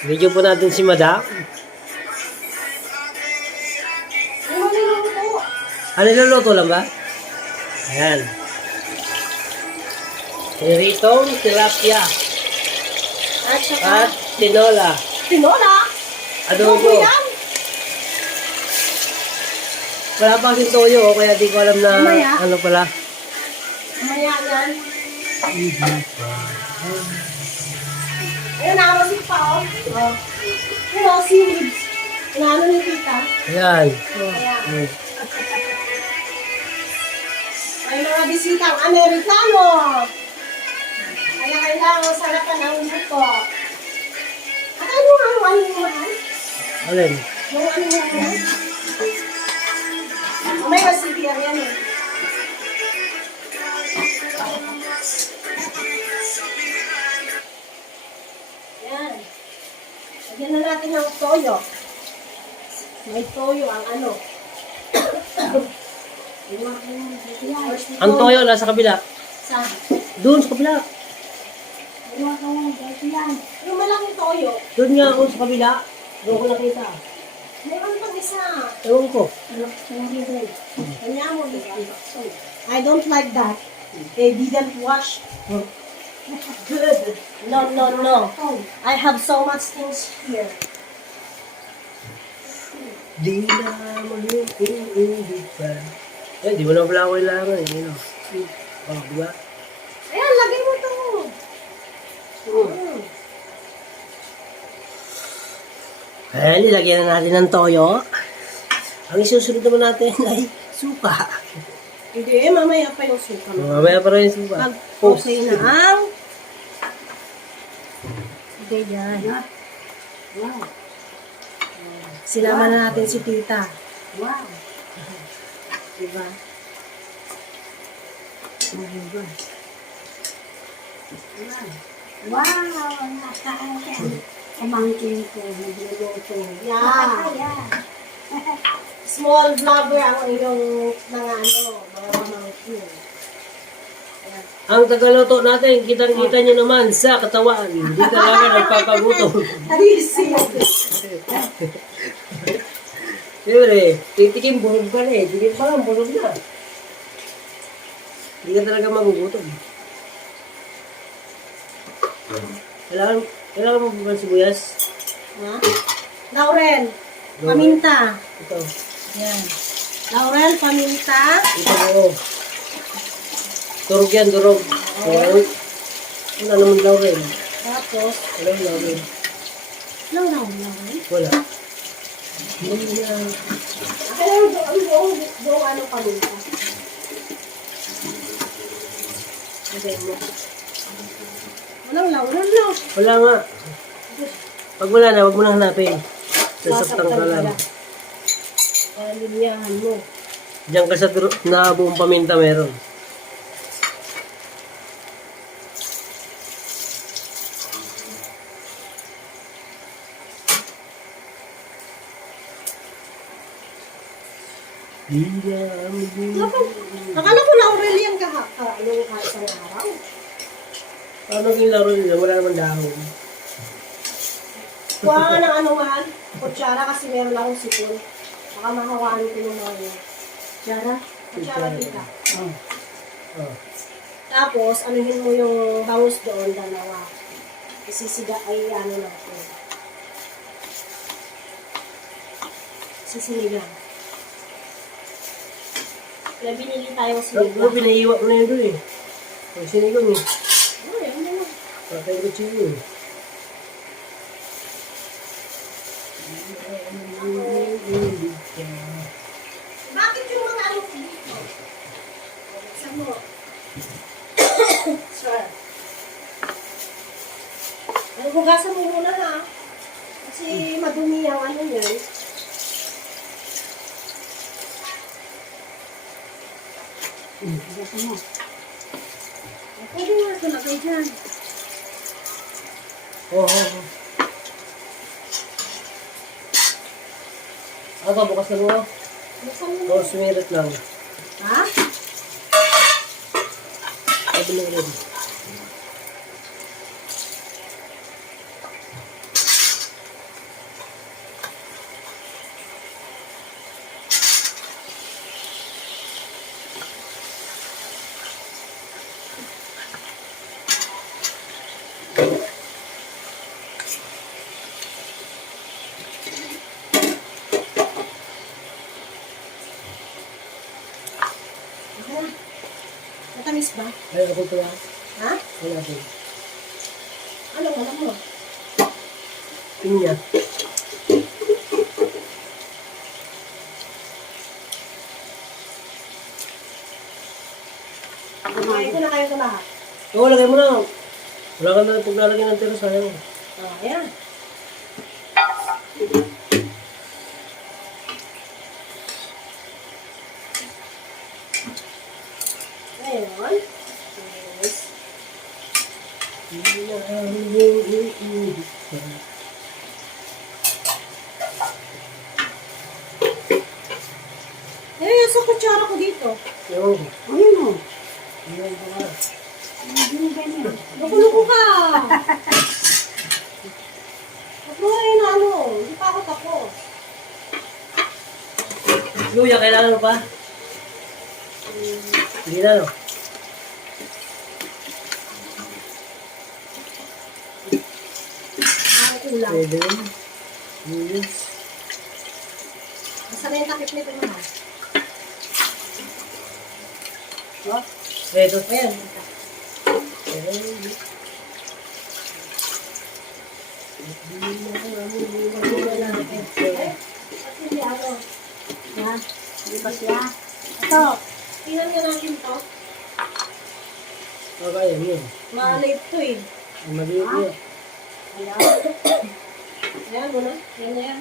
Video po natin si Madam. Ano niluluto lang ba? Ayan. Piritong tilapia. At saka, At tinola. tinola. Adobo. Yan. Wala pa kasing toyo, kaya di ko alam na Mamaya. ano pala. Mamaya yan. Ayun, nakamasip pa, oh. Oh. Yun, oh, seaweeds. Inaano ni tita. Ayan. Ayan. May mga bisitang Amerikano. Kaya kailangan sarapan ang buko. At ano yung mahal? Alin? Yung ano yung mahal? May recipe yan eh. Yan. Lagyan na natin ng toyo. May toyo ang ano. Ang toyo nasa kabila. Saan? Doon sa kabila. Yung malaking toyo. Doon nga ako sa kabila. Doon ko nakita. Meron pang isa. Ewan ko. Kanya mo, I don't like that. They didn't wash. Good. No, no, no. I have so much things here. Di na mag-iindig pa. Eh, di mo na pala ako kailangan. Eh, no? Oh, di ba? Ayan, lagay mo to. Eh, nilagyan na natin ng toyo. Ang isusunod naman natin ay suka. Hindi, mamaya pa yung suka mo. Mamaya pa rin yung suka. Pag okay na ang... Okay, dyan. Wow. Sinama na natin si tita. Wow. Diba? Wow! Pamangkin ko, nagluluto. Yeah. Small vlogger ang iyong mga pamangkin. Ang tagaluto natin, kitang-kita nyo naman sa katawan. Hindi talaga nagkakagutom. Arisi. Siyempre, titikim, busog ka na eh. Tikim pa lang, busog na. Hindi ka talaga magugutom. Kailangan mo ba sibuyas? Ha? Laurel. Paminta. Ito. Yan. Laurel, paminta. Ito mo. Durog yan, durog. Wala naman laurel. Tapos, Wala naman laurel. laurel. Wala. Pero yung ano paminta. Lagay mo. Walang laurel, no? Wala nga. Pag wala na, wag mo na hanapin. Sasaktan ka lang. Para liniyahan mo. Diyan ka sa na buong paminta meron. Akala ko laurel yan kahit sa araw. Paano yung laro nila? Wala naman dahon. Kuha nga ng anuhan, kutsara kasi meron akong sipon. Baka mahawaan ko yung mga yun. Kutsara kita. Oh. Tapos, anuhin mo yung bangus doon, dalawa. Isisiga ay ano natin. Sisiligan. Kaya binili tayong Ano, siligan. pinaiiwa mo na yun doon eh. Pag sinigang eh. Ay, ano na. Patay ko siya eh. Bakit yung mga ano dito? Saan mo? Sir. Ano, hugasan mo muna ha. Kasi madumi ang ano yan. Hugasan mo. Pwede nga ito lagay dyan. Oo. Ako, bukas na mo. Buksan mo Oo, na. sumirit lang. Ha? Sabi lang rin. Okay na. Matamis ba? Ay, ako pala. Ha? Ay, ako. Ano, alam mo? Pinya. Kumain ko na kayo ito lahat. Oo, lagay mo na. Wala ka na paglalagay ng tira, sayang. Ayan. Ngayon. Yes. Eh, sa kutsara ko dito. Oo. Ayun mo. Ayun pa nga. Hindi ganyan. Loko-loko ka. Patuloy na ano. Hindi pa ako tapos. Luya, kailangan mo pa? Hindi na, no? Ang ulam. Pwede rin. Yes. Basta na yung takip nito naman. Oh, Ito. ayan. Hindi ako. Yan. Hindi ba siya? Ito. Tingnan nga natin to. Kaya yun. Maliit to eh. Ang maliit yun. Ayan. Ayan muna. Ayan na yan.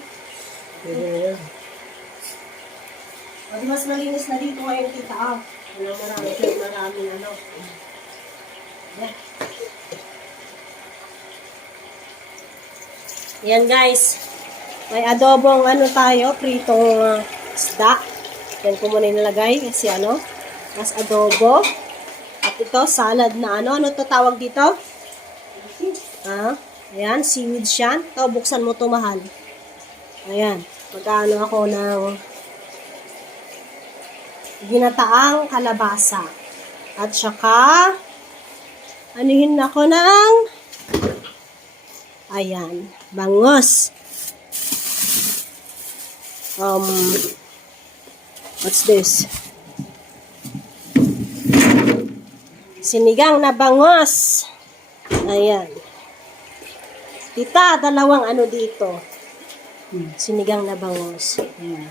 Pwede na yan. O, di mas malinis na dito ngayon kita. Walang maraming ano. Ayan. Yan guys. May adobong ano tayo, pritong isda. Yan ko muna nilagay kasi ano, mas adobo. At ito, salad na ano. Ano to tawag dito? Ayan, seaweed siya. Ito, buksan mo to mahal. Ayan, magkano ako ng ginataang kalabasa. At saka, anuhin ako ng, ayan, bangos. What's this? Sinigang na bangos. Ayan. Tita, dalawang ano dito. Sinigang na bangos. Ayan.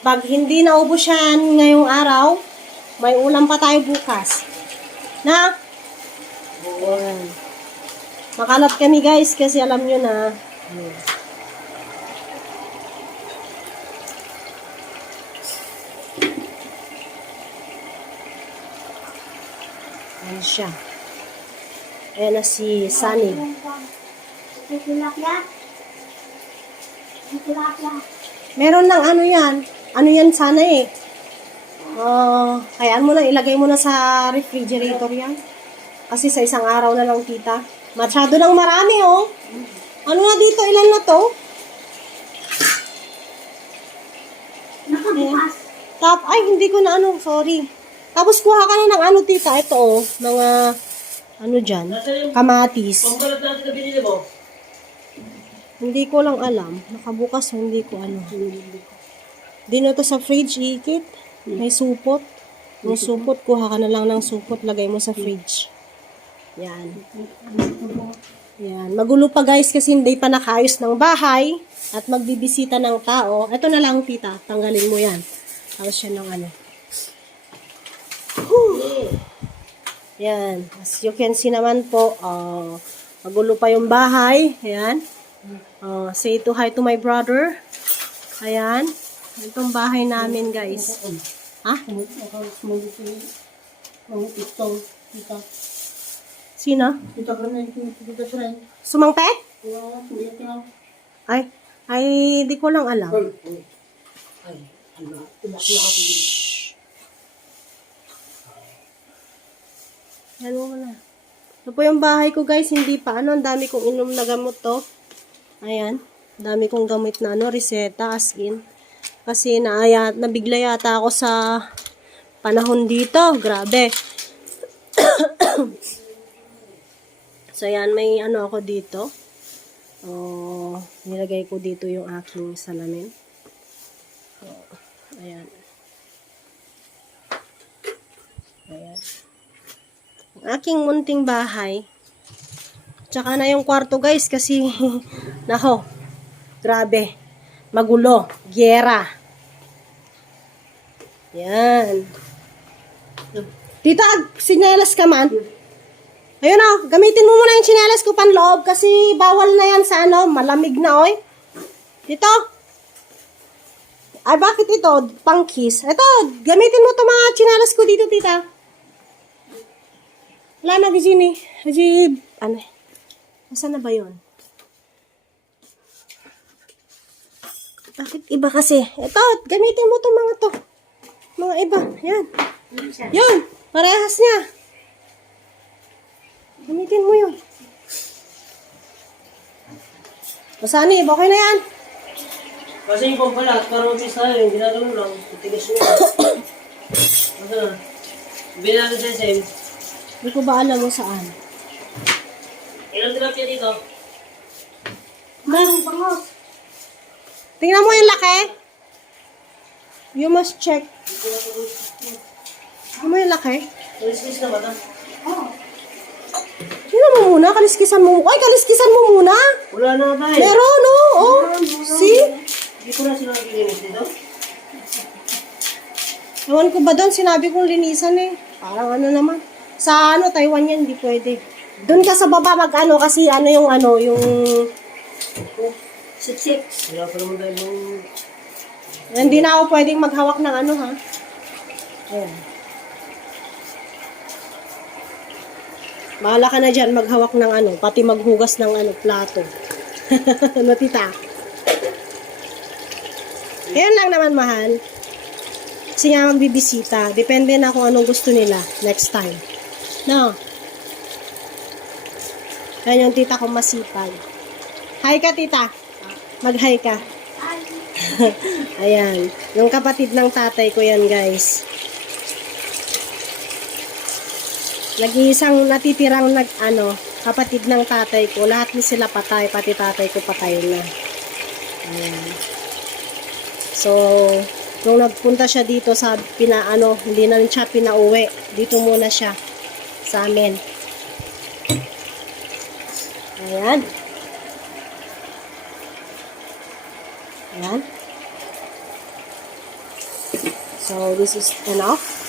Pag hindi naubos yan ngayong araw, may ulam pa tayo bukas. Na? Ayan. Makalat kami guys kasi alam nyo na. Ayan siya. Ayan na si Sunny. Tilapia. Tilapia. Meron ng ano yan. Ano yan sana eh. Hayaan mo na, ilagay mo na sa refrigerator yan. Kasi sa isang araw na lang tita. Masyado lang marami oh. Ano na dito, ilan na to? Nakabukas. Ay, hindi ko na ano, sorry. Tapos kuha ka na ng ano tita, ito oh. Mga, ano dyan, Nasa yung kamatis. pambalat natin na binili mo? Hindi ko lang alam. Nakabukas, hindi ko ano. Di na to sa fridge, ikit. May supot. Yung supot, kuha ka na lang ng supot, lagay mo sa fridge. Yan. Yan. Magulo pa guys kasi hindi pa nakaayos ng bahay at magbibisita ng tao. Ito na lang tita, tanggalin mo yan. Tapos yan ng ano. Whew. Yan. As you can see naman po, magulo pa yung bahay. Ayan. Say to hi to my brother. Ayan. Itong bahay namin guys. Ha? Sino? Sumangpe? Ay, di ko lang alam. Shhh. Yan mo na. Ito po yung bahay ko guys, hindi pa ano, ang dami kong inom na gamot to. Ayan, dami kong gamit na ano, reseta as in. Kasi nabigla yata ako sa panahon dito, grabe. So yan, may ano ako dito. Nilagay ko dito yung aking salamin. So, ayan. Aking munting bahay. Tsaka na yung kwarto guys kasi nako, grabe. Magulo, gyera. Yan. Tita, sinelas ka man? Ayun o, gamitin mo muna yung sinelas ko panloob kasi bawal na yan sa ano, malamig na oy. Dito. Ay, bakit ito? Pang-kiss. Ito, gamitin mo ito mga sinelas ko dito, tita. Wala na, Gizini. Ano? Nasaan na ba yun? Bakit iba kasi? Ito, gamitin mo ito mga to. Mga iba. Yan. Yun. Parehas niya. Gamitin mo yun. Masani, okay na yan. Kasi yung pampalat, parang umpis tayo, yung ginagano lang, titigas mo. Basta na. Bili natin sa SM. Hindi ko ba alam mo saan? Ilang tilapia dito? Mayroong bangos. Tingnan mo yung laki. You must check. Tingnan mo yung laki. Kaliskis na ba ito? Oo. Tingnan mo muna, kaliskisan mo. Ay, kaliskisan mo muna. Wala na tayo. Meron, no? Oh, see? Hindi ko na sila naglilinis dito. Ewan ko ba doon, sinabi kong linisan eh. Parang ano naman. Sa ano, Taiwan yan, hindi pwede. Doon ka sa baba mag-ano, kasi yung Sip-sip. Wala pa naman tayo bang... hindi na ako pwedeng maghawak ng ano, ha? Ayan. Bahala ka na dyan maghawak ng ano, pati maghugas ng ano, plato. Ano, tita? Ayan lang naman, mahal. Kasi nga magbibisita. Depende na kung anong gusto nila next time. No? Ayan yung tita ko masipag. Hi ka, tita. Mag-hi ka. Ayan. Yung kapatid ng tatay ko yan, guys. Nag-iisang natitirang kapatid ng tatay ko. Lahat ni sila patay. Pati tatay ko patay na. Ayan. So, nung nagpunta siya dito sa hindi na rin siya pinauwi. Dito muna siya sa amin. Ayan. Ayan. So, this is enough.